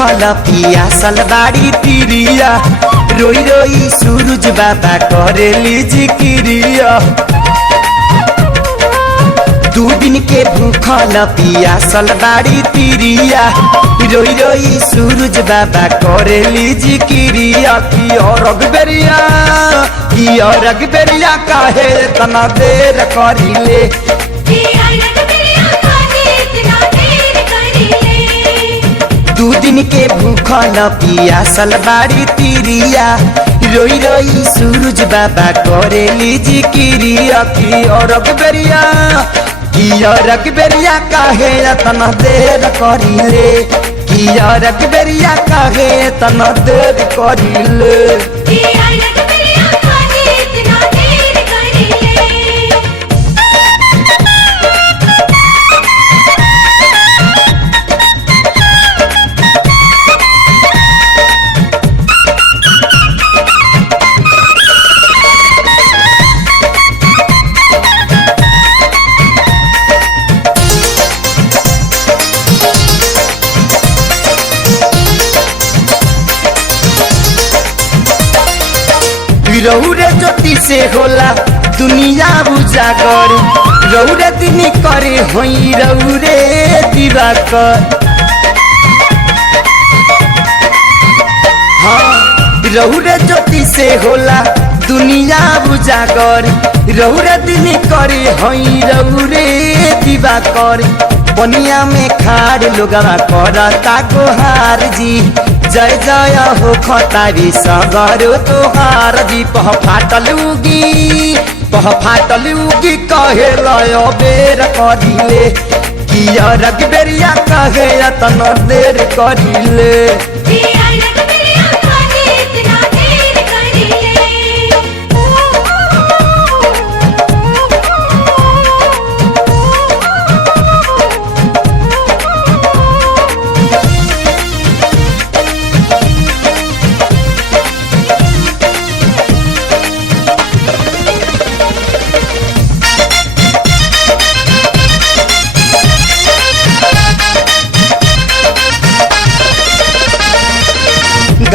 भूखल पियासल बाड़ी तिरिया रोई रोई सूरज बाबा करेली जिक्रिया। 2 दिन के भूखल पियासल बाड़ी तिरिया रोई रोई सूरज बाबा करेली जिक्रिया। की और अगबेरिया काहे तना देर करिले। 2 दिन के भूखल पियासल बाड़ी तिरिया रोई रोई सूरज बाबा करेली जिक्रिया। की और अगबेरिया काहे तना देर करिले। की और अगबेरिया काहे तना देर करिले। रौरे ज्योति से होला दुनिया उजागर रौरे दिन करे होई रौरे दिवाकर। हाँ रौरे ज्योति से होला दुनिया उजागर रौरे दिन करे होई रौरे दिवाकर। पनिया में खाड़ लोगवा करता गोहार जी जय जय हो खतारी सगरो तोहार जी। पह फाटल उगी कहे लय बेर करिले। की अगबेरिया कहे तना देर करिले।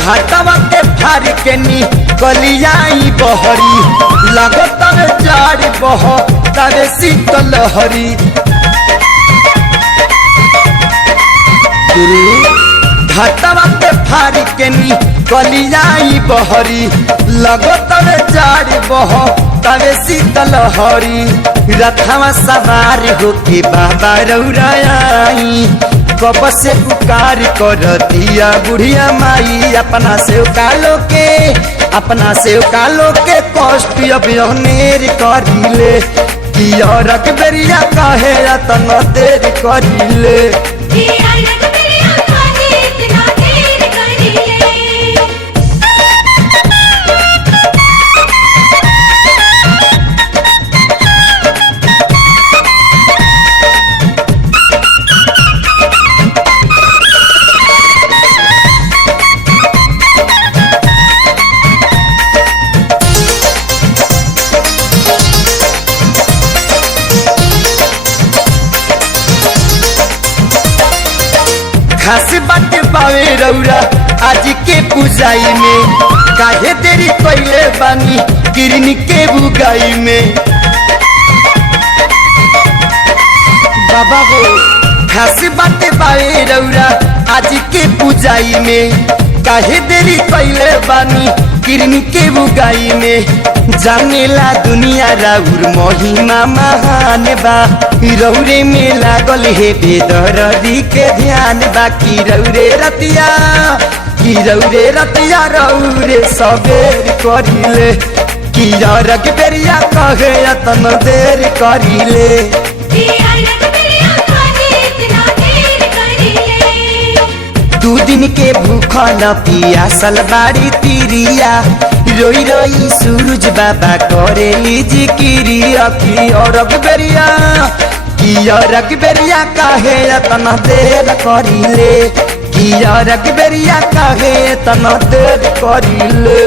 घाटवा के फार के नी कलियाई बहरी लगत जाड़ बह तरे शीतल हरी। घाटवा के फार के नी कलियाई बहरी लगत जाड़ बह तरे शीतल हरी। रथवा सवार होके बाबा रौराई कब से पुकार कर दिया बुढ़िया माई। अपना सेवकालो के कष्ट अबनेर करिले। की और अगबेरिया कहे तना देर करिले। 'घास बाटे पावे रौरा आज के पूजाई में काहे देरी पहले बानी किरनी के बुगाई में। बाबा हो 'घास बाटे पावे रौरा आज के पूजाई में काहे देरी पहले बानी किरनी के बुगाई में। जानेला दुनिया राउर महिमा महान बा रौरे में लागल हे बेदरदी के ध्यान बा। की रौरे रतिया रौरे सबेर करिले। की अगबेरिया कहे तना देर करिले। 2 दिन के भूखल पियासल बाड़ी तिरिया रोई रोई सूरज बाबा करेली जिक्रिया। की और अगबेरिया काहे तना देर करिले। की और अगबेरिया काहे तना देर करिले।